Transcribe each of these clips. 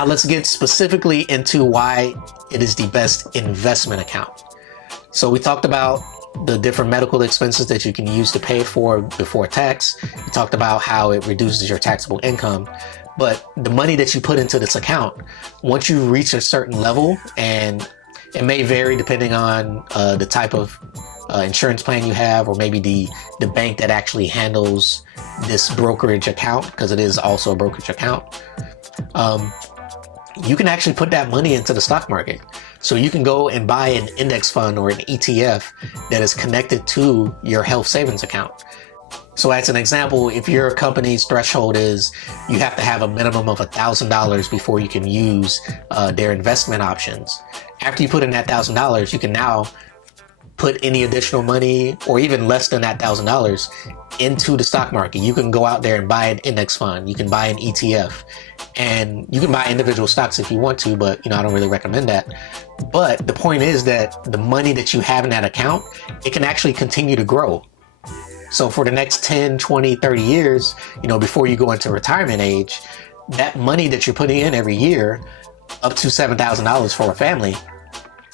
Now let's get specifically into why it is the best investment account. So we talked about the different medical expenses that you can use to pay for before tax. We talked about how it reduces your taxable income. But the money that you put into this account, once you reach a certain level, and it may vary depending on the type of insurance plan you have, or maybe the bank that actually handles this brokerage account, because it is also a brokerage account, you can actually put that money into the stock market. So you can go and buy an index fund or an ETF that is connected to your health savings account. So as an example, if your company's threshold is you have to have a minimum of $1,000 before you can use their investment options, after you put in that $1,000, you can now put any additional money or even less than that $1,000 into the stock market. You can go out there and buy an index fund. You can buy an ETF, and you can buy individual stocks if you want to, but I don't really recommend that. But the point is that the money that you have in that account, it can actually continue to grow. So for the next 10, 20, 30 years, before you go into retirement age, that money that you're putting in every year, up to $7,000 for a family,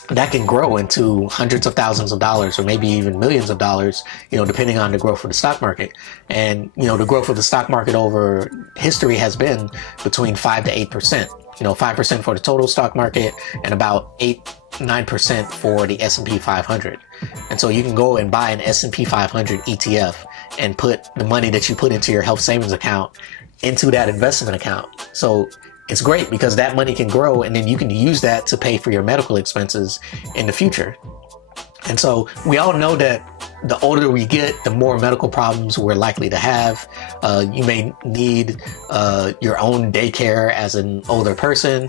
that can grow into hundreds of thousands of dollars, or maybe even millions of dollars, depending on the growth of the stock market. And, the growth of the stock market over history has been between 5 to 8%, 5% for the total stock market and about 8-9% for the S&P 500. And so you can go and buy an S&P 500 ETF and put the money that you put into your health savings account into that investment account. So it's great because that money can grow, and then you can use that to pay for your medical expenses in the future. And so we all know that the older we get, the more medical problems we're likely to have. You may need your own daycare as an older person.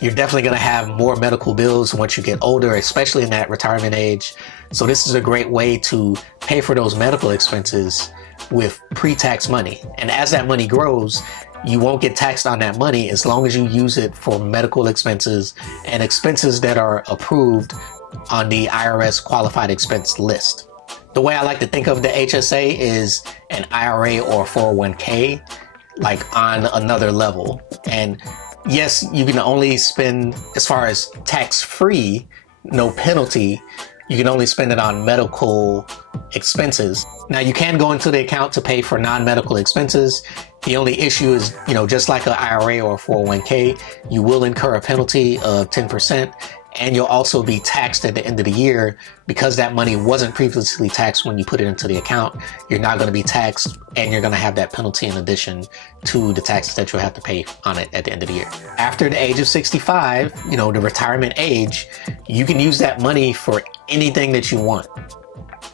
You're definitely going to have more medical bills once you get older, especially in that retirement age. So this is a great way to pay for those medical expenses with pre-tax money. And as that money grows, you won't get taxed on that money as long as you use it for medical expenses and expenses that are approved on the IRS qualified expense list. The way I like to think of the HSA is an IRA or 401k, like on another level. And yes, you can only spend, as far as tax-free, no penalty, you can only spend it on medical expenses. Now you can go into the account to pay for non-medical expenses. The only issue is, just like an IRA or 401k, you will incur a penalty of 10%, and you'll also be taxed at the end of the year because that money wasn't previously taxed when you put it into the account. You're not going to be taxed, and you're going to have that penalty in addition to the taxes that you'll have to pay on it at the end of the year. After the age of 65, the retirement age, you can use that money for anything that you want.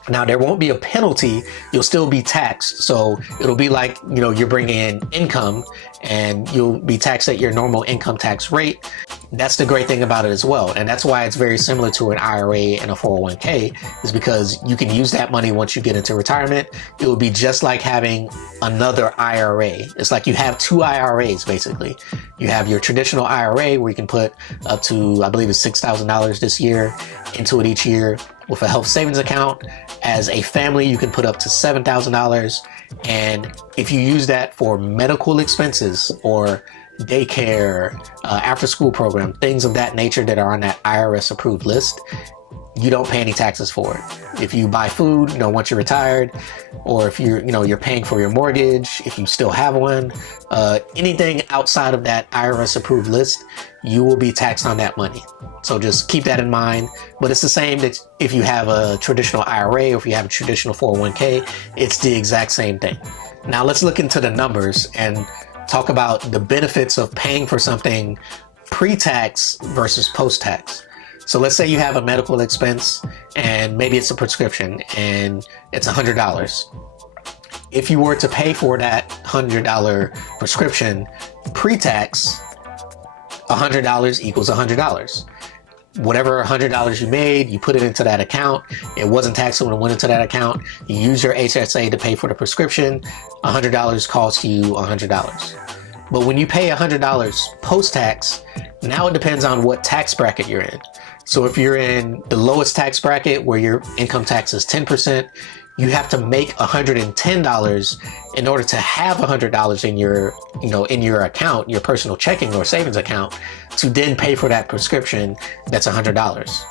Now, there won't be a penalty. You'll still be taxed. So it'll be like, you're bringing in income, and you'll be taxed at your normal income tax rate. That's the great thing about it as well. And that's why it's very similar to an IRA and a 401k, is because you can use that money once you get into retirement. It will be just like having another IRA. It's like you have two IRAs, basically. You have your traditional IRA where you can put up to, I believe it's $6,000 this year into it each year. With a health savings account, as a family, you can put up to $7,000. And if you use that for medical expenses or daycare, after school program, things of that nature that are on that IRS approved list, you don't pay any taxes for it. If you buy food, once you're retired, or if you're paying for your mortgage, if you still have one, anything outside of that IRS approved list, you will be taxed on that money. So just keep that in mind. But it's the same that if you have a traditional IRA or if you have a traditional 401k, it's the exact same thing. Now let's look into the numbers and talk about the benefits of paying for something pre-tax versus post-tax. So let's say you have a medical expense and maybe it's a prescription and it's $100. If you were to pay for that $100 prescription pre-tax, $100 equals $100. Whatever $100 you made, you put it into that account. It wasn't taxed when it went into that account. You use your HSA to pay for the prescription. $100 costs you $100. But when you pay $100 post-tax, now it depends on what tax bracket you're in. So if you're in the lowest tax bracket where your income tax is 10%, you have to make $110 in order to have $100 in your, in your account, your personal checking or savings account, to then pay for that prescription that's $100.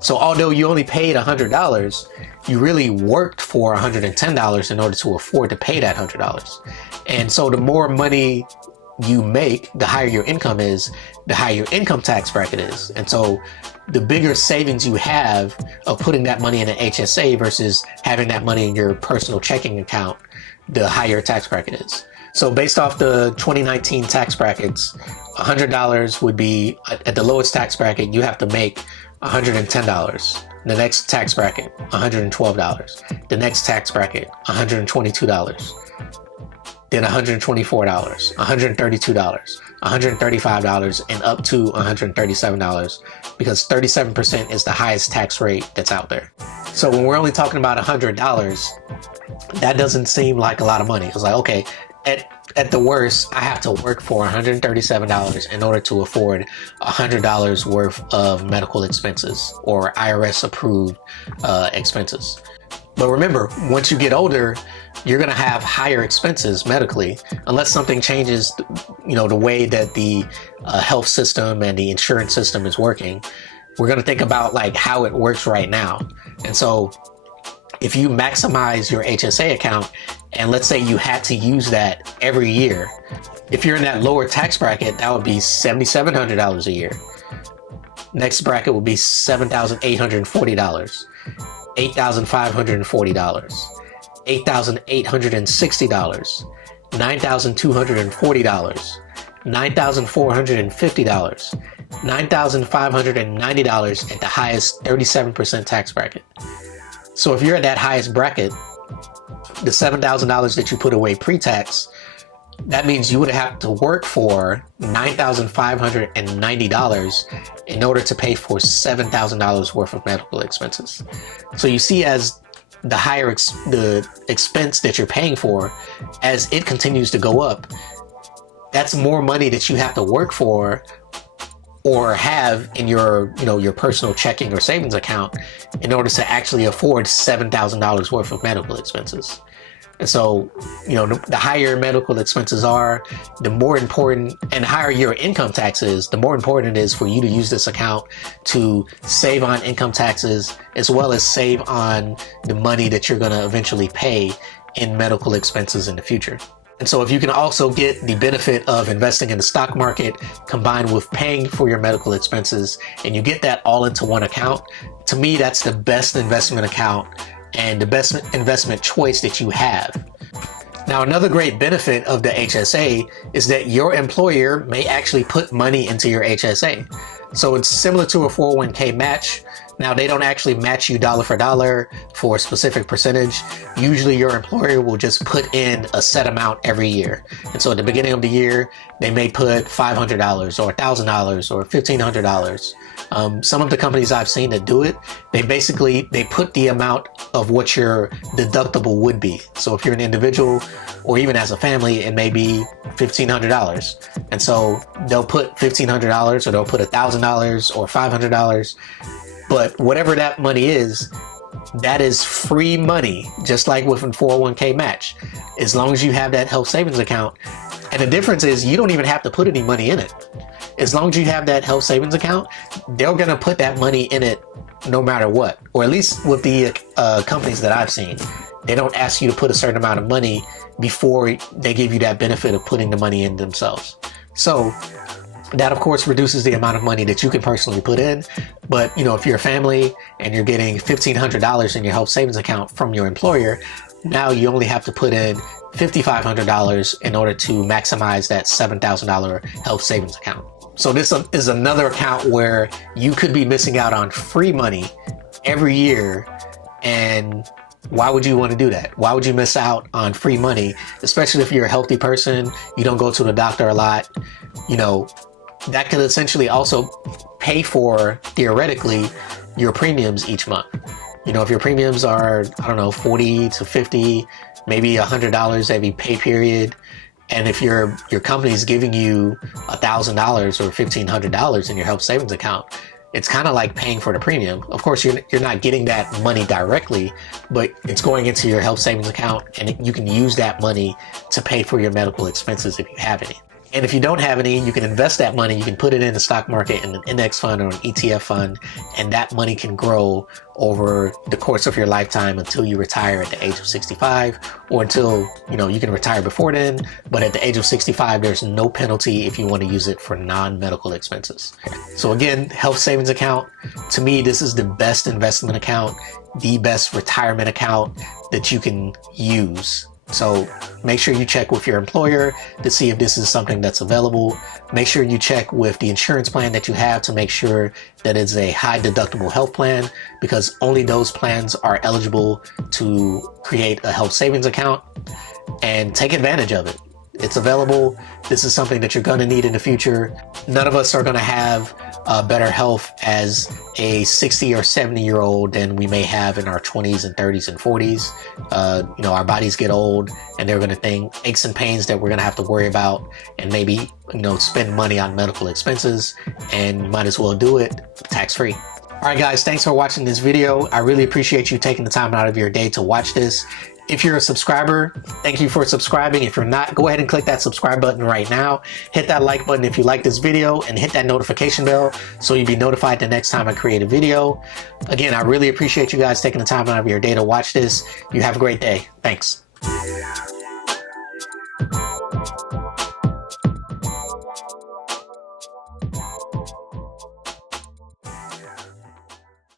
So although you only paid $100, you really worked for $110 in order to afford to pay that $100. And so the more money you make, the higher your income is, the higher your income tax bracket is. And so the bigger savings you have of putting that money in an HSA versus having that money in your personal checking account, the higher tax bracket is. So based off the 2019 tax brackets, $100 would be, at the lowest tax bracket, you have to make $110. The next tax bracket, $112. The next tax bracket, $122. Then $124, $132, $135, and up to $137, because 37% is the highest tax rate that's out there. So when we're only talking about $100, that doesn't seem like a lot of money. It's like, okay, at the worst, I have to work for $137 in order to afford $100 worth of medical expenses or IRS approved expenses. But remember, once you get older, you're going to have higher expenses medically, unless something changes, the way that the health system and the insurance system is working. We're going to think about like how it works right now. And so if you maximize your HSA account, and let's say you had to use that every year, if you're in that lower tax bracket, that would be $7,700 a year. Next bracket would be $7,840, $8,540, $8,860, $9,240, $9,450, $9,590 at the highest 37% tax bracket. So if you're at that highest bracket, the $7,000 that you put away pre-tax, that means you would have to work for $9,590 in order to pay for $7,000 worth of medical expenses. So you see, as the higher the expense that you're paying for, as it continues to go up, that's more money that you have to work for or have in your, your personal checking or savings account in order to actually afford $7,000 worth of medical expenses. And so, the higher medical expenses are, the more important, and higher your income tax is, the more important it is for you to use this account to save on income taxes, as well as save on the money that you're going to eventually pay in medical expenses in the future. And so if you can also get the benefit of investing in the stock market combined with paying for your medical expenses, and you get that all into one account, to me, that's the best investment account and the best investment choice that you have. Now, another great benefit of the HSA is that your employer may actually put money into your HSA. So it's similar to a 401k match. Now, they don't actually match you dollar for dollar for a specific percentage. Usually your employer will just put in a set amount every year. And so at the beginning of the year, they may put $500 or $1,000 or $1,500. Some of the companies I've seen that do it, they put the amount of what your deductible would be. So if you're an individual or even as a family, it may be $1,500. And so they'll put $1,500 or they'll put $1,000 or $500. But whatever that money is, that is free money, just like with a 401k match, as long as you have that health savings account. And the difference is you don't even have to put any money in it. As long as you have that health savings account, they're going to put that money in it no matter what. Or at least with the companies that I've seen, they don't ask you to put a certain amount of money before they give you that benefit of putting the money in themselves. So that, of course, reduces the amount of money that you can personally put in. But, if you're a family and you're getting $1,500 in your health savings account from your employer, now you only have to put in $5,500 in order to maximize that $7,000 health savings account. So this is another account where you could be missing out on free money every year. And why would you want to do that? Why would you miss out on free money, especially if you're a healthy person, you don't go to the doctor a lot? That could essentially also pay for, theoretically, your premiums each month. If your premiums are, $40 to $50, maybe $100 every pay period, and if your company is giving you $1,000 or $1,500 in your health savings account, it's kind of like paying for the premium. Of course, you're not getting that money directly, but it's going into your health savings account, and you can use that money to pay for your medical expenses if you have any. And if you don't have any, you can invest that money. You can put it in the stock market in an index fund or an ETF fund, and that money can grow over the course of your lifetime until you retire at the age of 65, or until, you can retire before then. But at the age of 65, there's no penalty if you want to use it for non-medical expenses. So again, health savings account, to me, this is the best investment account, the best retirement account that you can use. So make sure you check with your employer to see if this is something that's available. Make sure you check with the insurance plan that you have to make sure that it's a high deductible health plan, because only those plans are eligible to create a health savings account, and take advantage of it. It's available. This is something that you're going to need in the future. None of us are going to have better health as a 60 or 70-year-old than we may have in our 20s and 30s and 40s. Our bodies get old, and they're going to think aches and pains that we're going to have to worry about, and maybe, spend money on medical expenses, and might as well do it tax-free. All right, guys, thanks for watching this video. I really appreciate you taking the time out of your day to watch this. If you're a subscriber, thank you for subscribing. If you're not, go ahead and click that subscribe button right now. Hit that like button if you like this video, and hit that notification bell so you'll be notified the next time I create a video. Again, I really appreciate you guys taking the time out of your day to watch this. You have a great day. Thanks.